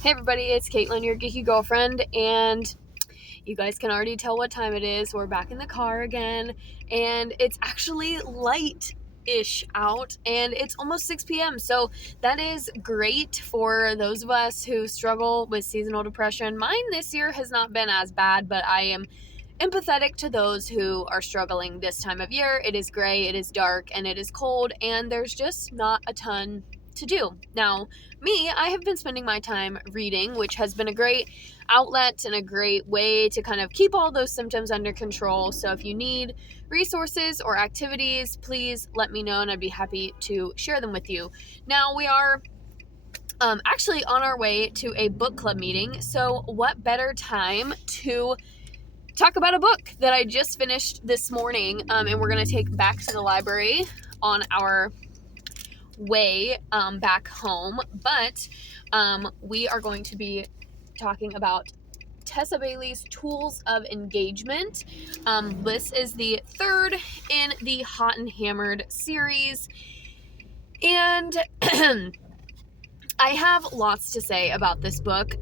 Hey everybody, it's Caitlin, your geeky girlfriend, and you guys can already tell what time it is. We're back in the car again, and it's actually light-ish out, and it's almost 6 p.m., so that is great for those of us who struggle with seasonal depression. Mine this year has not been as bad, but I am empathetic to those who are struggling this time of year. It is gray, it is dark, and it is cold, and there's just not a ton to do. Now, I have been spending my time reading, which has been a great outlet and a great way to kind of keep all those symptoms under control. So if you need resources or activities, please let me know and I'd be happy to share them with you. Now, we are actually on our way to a book club meeting. So what better time to talk about a book that I just finished this morning, and we're going to take back to the library on our way back home. But we are going to be talking about Tessa Bailey's Tools of Engagement. This is the third in the Hot and Hammered series, and I have lots to say about this book.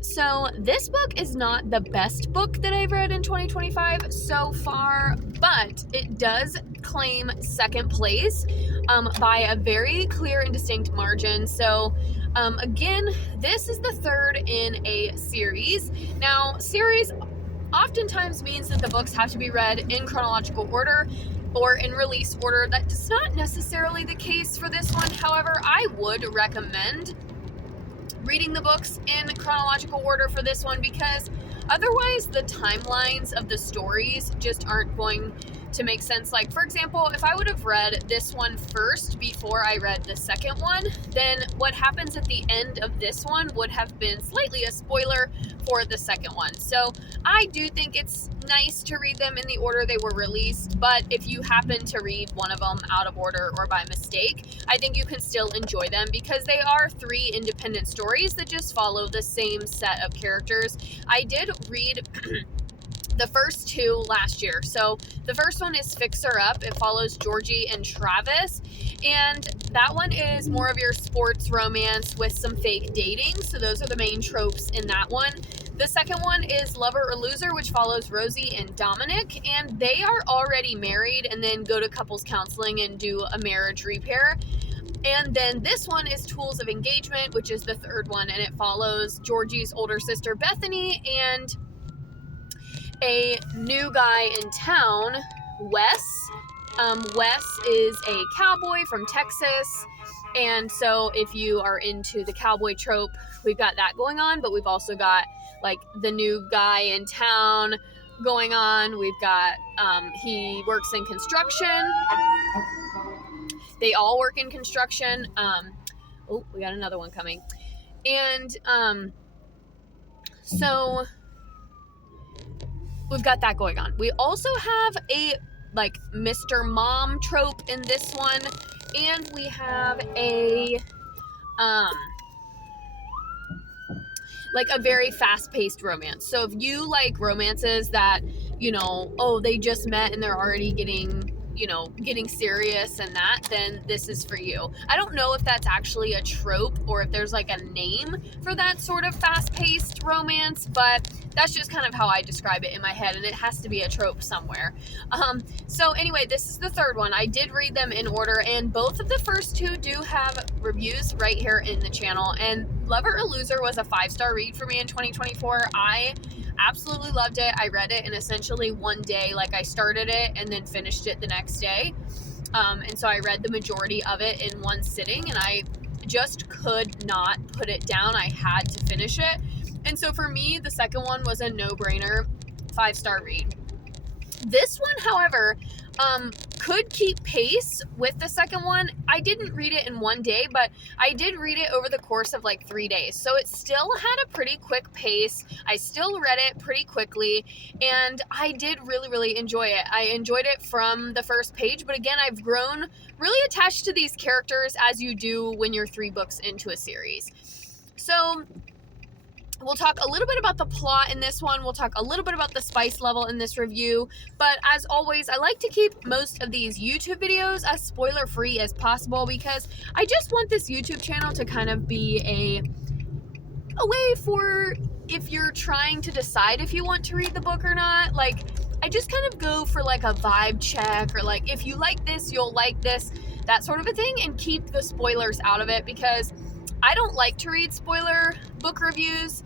So this book is not the best book that I've read in 2025 so far, but it does claim second place by a very clear and distinct margin. So again, this is the third in a series. Now, series oftentimes means that the books have to be read in chronological order or in release order. That is not necessarily the case for this one. However, I would recommend reading the books in chronological order for this one, because otherwise the timelines of the stories just aren't going to make sense. Like, for example, if I would have read this one first before I read the second one, then what happens at the end of this one would have been slightly a spoiler for the second one. So I do think it's nice to read them in the order they were released, but if you happen to read one of them out of order or by mistake, I think you can still enjoy them, because they are three independent stories that just follow the same set of characters. I did read the first two last year. So the first one is Fix Her Up. It follows Georgie and Travis, and that one is more of your sports romance with some fake dating. So those are the main tropes in that one. The second one is Lover or Loser, which follows Rosie and Dominic, and they are already married and then go to couples counseling and do a marriage repair. And then this one is Tools of Engagement, which is the third one, and it follows Georgie's older sister Bethany and a new guy in town, Wes. Wes is a cowboy from Texas, and so if you are into the cowboy trope, we've got that going on, but we've also got like the new guy in town going on. We've got he works in construction. They all work in construction. Oh, we got another one coming. And so we've got that going on. We also have a like Mr. Mom trope in this one, and we have a like a very fast-paced romance. So if you like romances that, they just met and they're already getting serious and that, then this is for you. I don't know if that's actually a trope or if there's like a name for that sort of fast-paced romance, but that's just kind of how I describe it in my head, and it has to be a trope somewhere. So anyway, this is the third one. I did read them in order, and both of the first two do have reviews right here in the channel, and Lover or Loser was a 5-star read for me in 2024. I absolutely loved it. I read it in essentially one day. Like, I started it and then finished it the next day. And so I read the majority of it in one sitting, and I just could not put it down. I had to finish it. And so for me, the second one was a no-brainer 5-star read. This one, however, could keep pace with the second one. I didn't read it in one day, but I did read it over the course of like 3 days. So it still had a pretty quick pace. I still read it pretty quickly, and I did really, really enjoy it. I enjoyed it from the first page, but again, I've grown really attached to these characters, as you do when you're 3 books into a series. So we'll talk a little bit about the plot in this one. We'll talk a little bit about the spice level in this review. But as always, I like to keep most of these YouTube videos as spoiler-free as possible, because I just want this YouTube channel to kind of be a way for if you're trying to decide if you want to read the book or not. Like, I just kind of go for like a vibe check, or like, if you like this, you'll like this, that sort of a thing, and keep the spoilers out of it, because I don't like to read spoiler book reviews.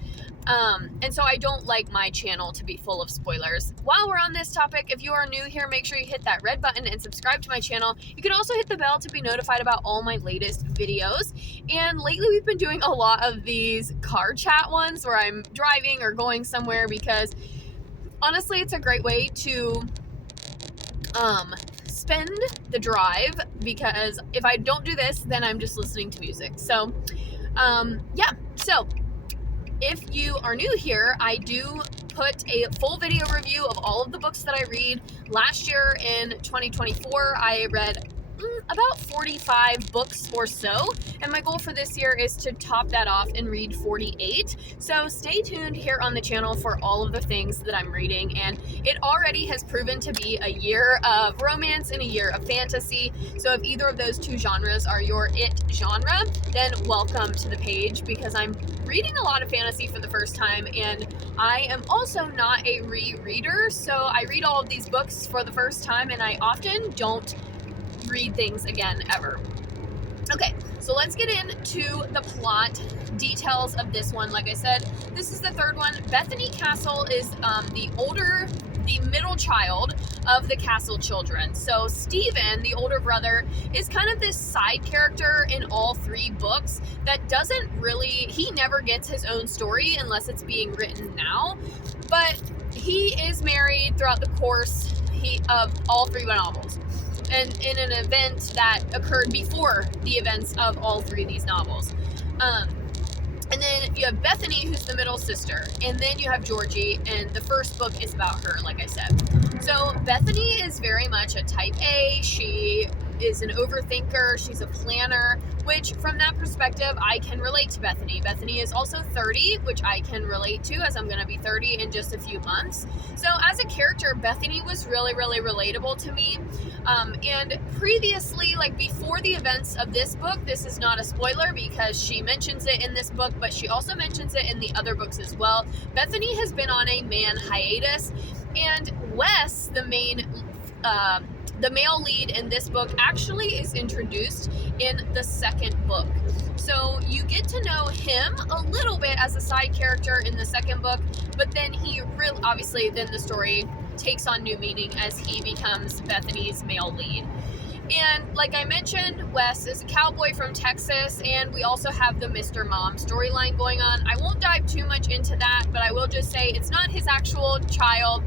And so I don't like my channel to be full of spoilers. While we're on this topic, if you are new here, make sure you hit that red button and subscribe to my channel. You can also hit the bell to be notified about all my latest videos. And lately we've been doing a lot of these car chat ones where I'm driving or going somewhere, because honestly, it's a great way to spend the drive, because if I don't do this, then I'm just listening to music. So yeah, so if you are new here, I do put a full video review of all of the books that I read. Last year in 2024, I read about 45 books or so, and my goal for this year is to top that off and read 48. So stay tuned here on the channel for all of the things that I'm reading, and it already has proven to be a year of romance and a year of fantasy. So if either of those two genres are your it genre, then welcome to the page, because I'm reading a lot of fantasy for the first time, and I am also not a rereader, so I read all of these books for the first time, and I often don't read things again ever. Okay, so let's get into the plot details of this one. Like I said, this is the third one. Bethany Castle is the middle child of the Castle children. So Stephen, the older brother, is kind of this side character in all three books that doesn't really, he never gets his own story unless it's being written now. But he is married throughout the course of all three novels, and in an event that occurred before the events of all three of these novels. And then you have Bethany, who's the middle sister, and then you have Georgie, and the first book is about her, like I said. So Bethany is very much a type A. She is an overthinker. She's a planner, which from that perspective, I can relate to Bethany. Bethany is also 30, which I can relate to, as I'm going to be 30 in just a few months. So as a character, Bethany was really, really relatable to me. And previously, like before the events of this book, this is not a spoiler because she mentions it in this book, but she also mentions it in the other books as well. Bethany has been on a man hiatus, and Wes, the male lead in this book, actually is introduced in the second book. So you get to know him a little bit as a side character in the second book, but then he really, obviously, then the story takes on new meaning as he becomes Bethany's male lead. And like I mentioned, Wes is a cowboy from Texas, and we also have the Mr. Mom storyline going on. I won't dive too much into that, but I will just say it's not his actual child,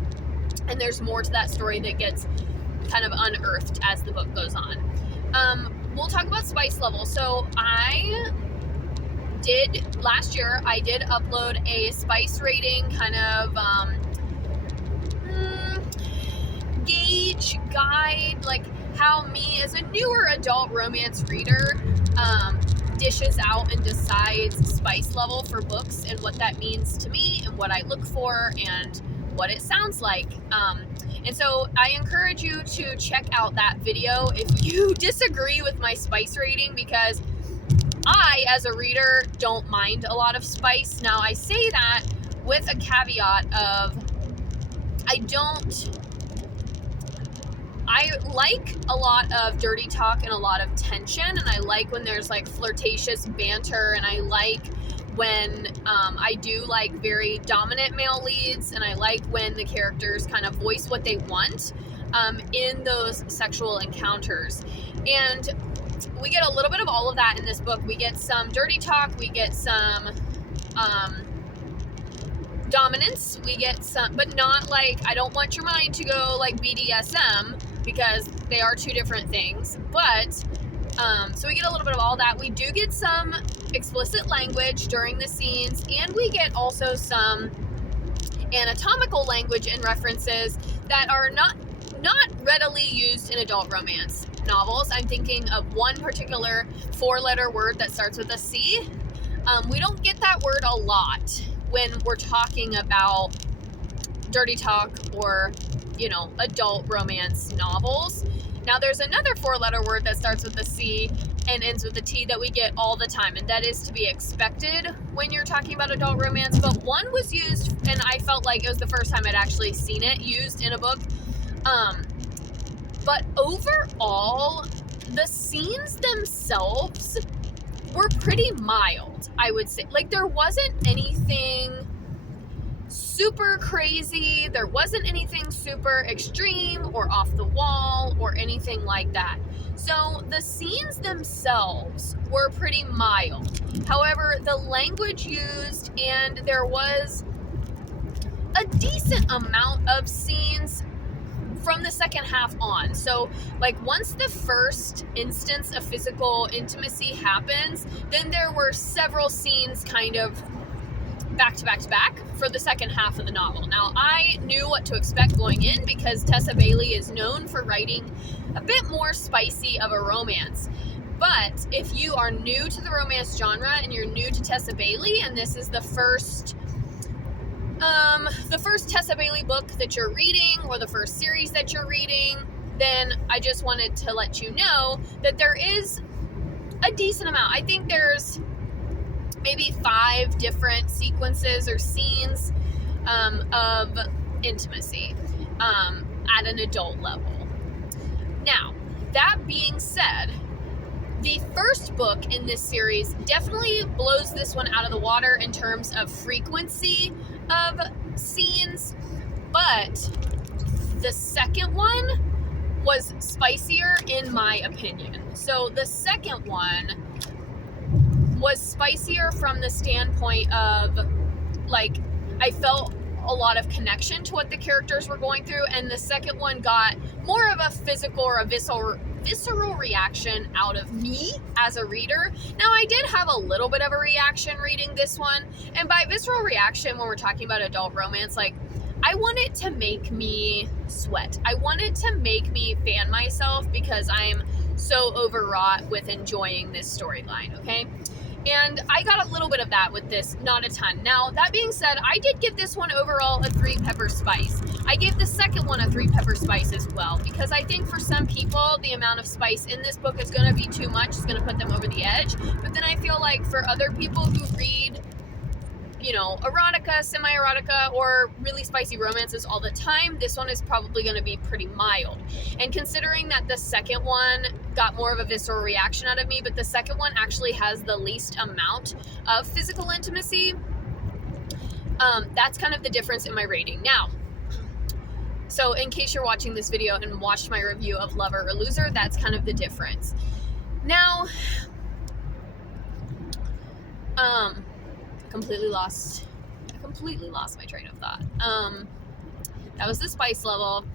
and there's more to that story that gets kind of unearthed as the book goes on. We'll talk about spice level. So last year I did upload a spice rating kind of gauge guide, like how me as a newer adult romance reader dishes out and decides spice level for books, and what that means to me, and what I look for, and what it sounds like. And so I encourage you to check out that video if you disagree with my spice rating, because I, as a reader, don't mind a lot of spice. Now, I say that with a caveat of I like a lot of dirty talk and a lot of tension, and I like when there's like flirtatious banter, and I like when I do like very dominant male leads, and I like when the characters kind of voice what they want in those sexual encounters. And we get a little bit of all of that in this book. We get some dirty talk, we get some dominance, we get some, but not like, I don't want your mind to go like BDSM, because they are two different things. But so we get a little bit of all that. We do get some explicit language during the scenes, and we get also some anatomical language and references that are not readily used in adult romance novels. I'm thinking of one particular 4-letter word that starts with a C. We don't get that word a lot when we're talking about dirty talk or, adult romance novels. Now, there's another 4-letter word that starts with a C, and ends with a T that we get all the time, and that is to be expected when you're talking about adult romance. But one was used, and I felt like it was the first time I'd actually seen it used in a book. But overall, the scenes themselves were pretty mild, I would say. Like, there wasn't anything super crazy, there wasn't anything super extreme or off the wall or anything like that. So the scenes themselves were pretty mild. However, the language used, and there was a decent amount of scenes from the second half on. So, like, once the first instance of physical intimacy happens, then there were several scenes kind of back to back to back for the second half of the novel. Now, I knew what to expect going in because Tessa Bailey is known for writing a bit more spicy of a romance. But if you are new to the romance genre and you're new to Tessa Bailey, and this is the first Tessa Bailey book that you're reading, or the first series that you're reading, then I just wanted to let you know that there is a decent amount. I think there's maybe 5 different sequences or scenes of intimacy at an adult level. Now, that being said, the first book in this series definitely blows this one out of the water in terms of frequency of scenes, but the second one was spicier in my opinion. So the second one was spicier from the standpoint of, like, I felt a lot of connection to what the characters were going through, and the second one got more of a physical or a visceral reaction out of me as a reader. Now, I did have a little bit of a reaction reading this one, and by visceral reaction, when we're talking about adult romance, like, I want it to make me sweat. I want it to make me fan myself because I'm so overwrought with enjoying this storyline, okay? And I got a little bit of that with this, not a ton. Now, that being said, I did give this one overall a 3 pepper spice. I gave the second one a 3 pepper spice as well, because I think for some people, the amount of spice in this book is going to be too much. It's going to put them over the edge. But then I feel like for other people who read, you know, erotica, semi-erotica, or really spicy romances all the time, this one is probably going to be pretty mild. And considering that the second one got more of a visceral reaction out of me, but the second one actually has the least amount of physical intimacy, that's kind of the difference in my rating. Now, so in case you're watching this video and watched my review of Lover or Loser, that's kind of the difference. Now, I completely lost my train of thought. That was the spice level.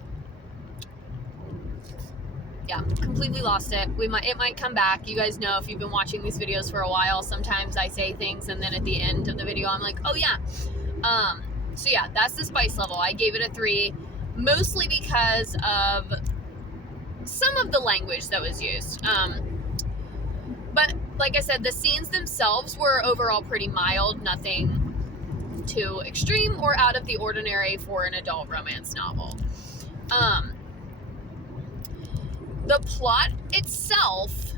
Yeah, completely lost it. It might come back. You guys know, if you've been watching these videos for a while, sometimes I say things and then at the end of the video I'm like, oh yeah. So yeah, that's the spice level. I gave it a 3, mostly because of some of the language that was used. But like I said, the scenes themselves were overall pretty mild, nothing too extreme or out of the ordinary for an adult romance novel. The plot itself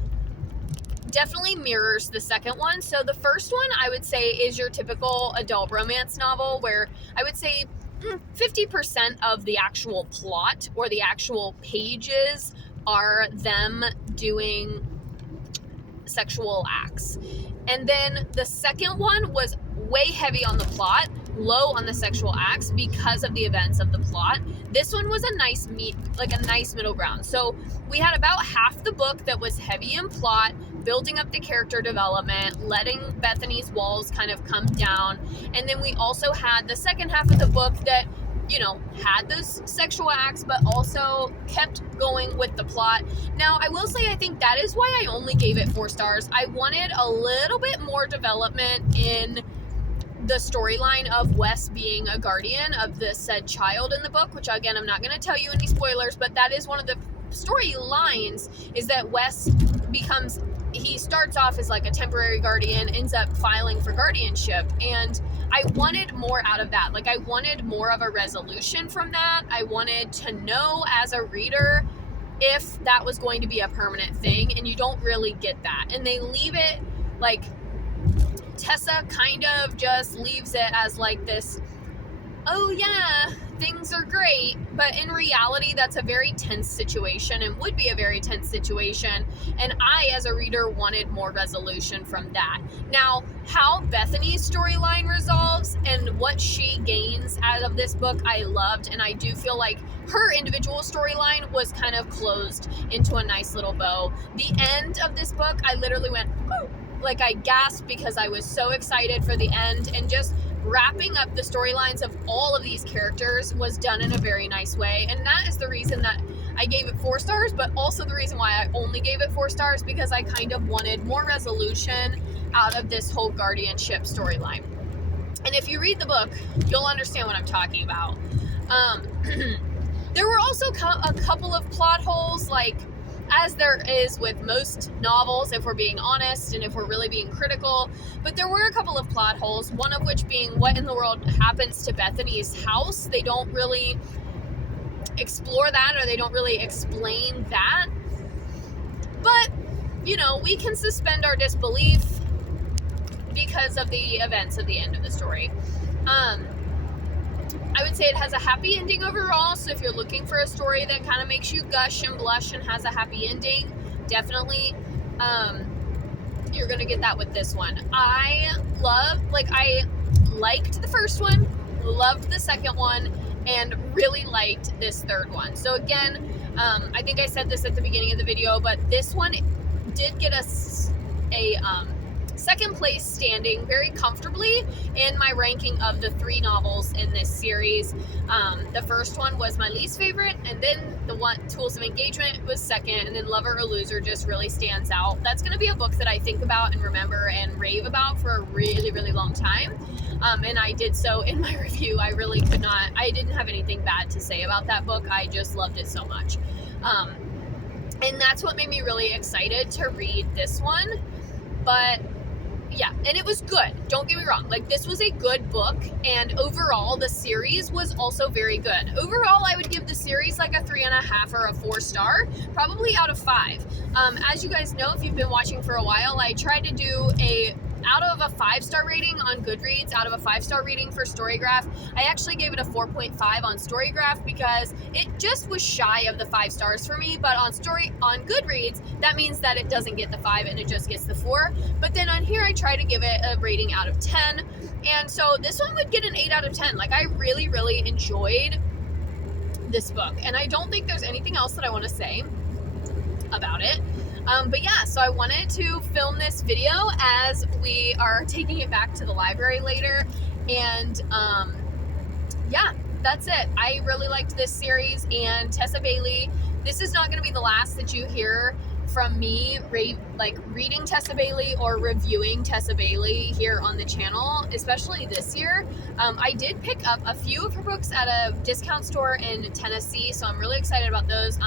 definitely mirrors the second one. So the first one, I would say, is your typical adult romance novel, where I would say 50% of the actual plot or the actual pages are them doing sexual acts. And then the second one was way heavy on the plot, low on the sexual acts because of the events of the plot. This one was a nice middle ground. So we had about half the book that was heavy in plot, building up the character development, letting Bethany's walls kind of come down. And then we also had the second half of the book that, you know, had those sexual acts, but also kept going with the plot. Now, I will say, I think that is why I only gave it 4 stars. I wanted a little bit more development in the storyline of Wes being a guardian of the said child in the book, which again, I'm not going to tell you any spoilers, but that is one of the storylines, is that Wes he starts off as like a temporary guardian, ends up filing for guardianship, and I wanted more out of that. Like, I wanted more of a resolution from that. I wanted to know as a reader if that was going to be a permanent thing, and you don't really get that. And they leave it like, Tessa kind of just leaves it as like this, oh yeah, things are great, but in reality that's a very tense situation and would be a very tense situation, and I as a reader wanted more resolution from that. Now, how Bethany's storyline resolves and what she gains out of this book I loved, and I do feel like her individual storyline was kind of closed into a nice little bow. The end of this book, I literally went, whoo, like I gasped because I was so excited for the end, and just wrapping up the storylines of all of these characters was done in a very nice way. And that is the reason that I gave it 4 stars, but also the reason why I only gave it 4 stars, because I kind of wanted more resolution out of this whole guardianship storyline. And if you read the book, you'll understand what I'm talking about. There were also a couple of plot holes, like, as there is with most novels, if we're being honest and if we're really being critical. But there were a couple of plot holes, one of which being what in the world happens to Bethany's house. They don't really explore that, or they don't really explain that. But, you know, we can suspend our disbelief because of the events of the end of the story. I would say it has a happy ending overall, so if you're looking for a story that kind of makes you gush and blush and has a happy ending, definitely you're going to get that with this one. I liked the first one, loved the second one, and really liked this third one. So again, I think I said this at the beginning of the video, but this one did get us a second place standing very comfortably in my ranking of the 3 novels in this series. The first one was my least favorite, and then the one, Tools of Engagement, was second, and then Lover or Loser just really stands out. That's going to be a book that I think about and remember and rave about for a really, really long time. And I did so in my review. I didn't have anything bad to say about that book. I just loved it so much. And that's what made me really excited to read this one. But yeah, and it was good. Don't get me wrong. Like, this was a good book, and overall, the series was also very good. Overall, I would give the series like a 3.5 or a 4 star, probably out of 5. As you guys know, if you've been watching for a while, I tried to do out of a 5-star rating on Goodreads, out of a 5-star rating for Storygraph. I actually gave it a 4.5 on Storygraph because it just was shy of the 5 stars for me, but on Goodreads, that means that it doesn't get the 5 and it just gets the 4. But then on here, I try to give it a rating out of 10, and so this one would get an 8 out of 10. Like, I really, really enjoyed this book, and I don't think there's anything else that I want to say about it. But yeah, so I wanted to film this video as we are taking it back to the library later, and yeah, that's it. I really liked this series, and Tessa Bailey, this is not going to be the last that you hear from me reading Tessa Bailey or reviewing Tessa Bailey here on the channel, especially this year. I did pick up a few of her books at a discount store in Tennessee, so I'm really excited about those.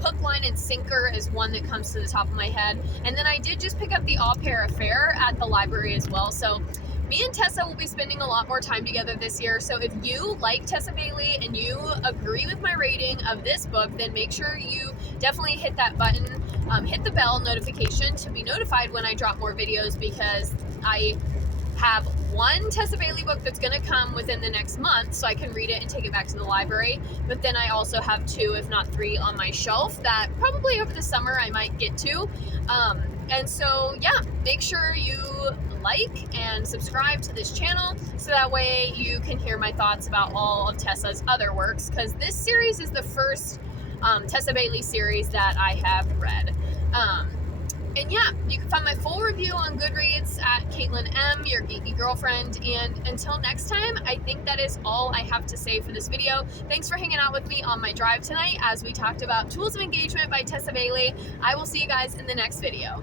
Hook, Line, and Sinker is one that comes to the top of my head. And then I did just pick up the Au Pair Affair at the library as well. So me and Tessa will be spending a lot more time together this year. So if you like Tessa Bailey and you agree with my rating of this book, then make sure you definitely hit that button, hit the bell notification to be notified when I drop more videos, because I have one Tessa Bailey book that's going to come within the next month, so I can read it and take it back to the library. But then I also have 2, if not 3, on my shelf that probably over the summer I might get to. And so, yeah, make sure you like and subscribe to this channel so that way you can hear my thoughts about all of Tessa's other works, because this series is the first Tessa Bailey series that I have read. And yeah, you can find my full review on Goodreads at Caitlin M, your geeky girlfriend. And until next time, I think that is all I have to say for this video. Thanks for hanging out with me on my drive tonight as we talked about Tools of Engagement by Tessa Bailey. I will see you guys in the next video.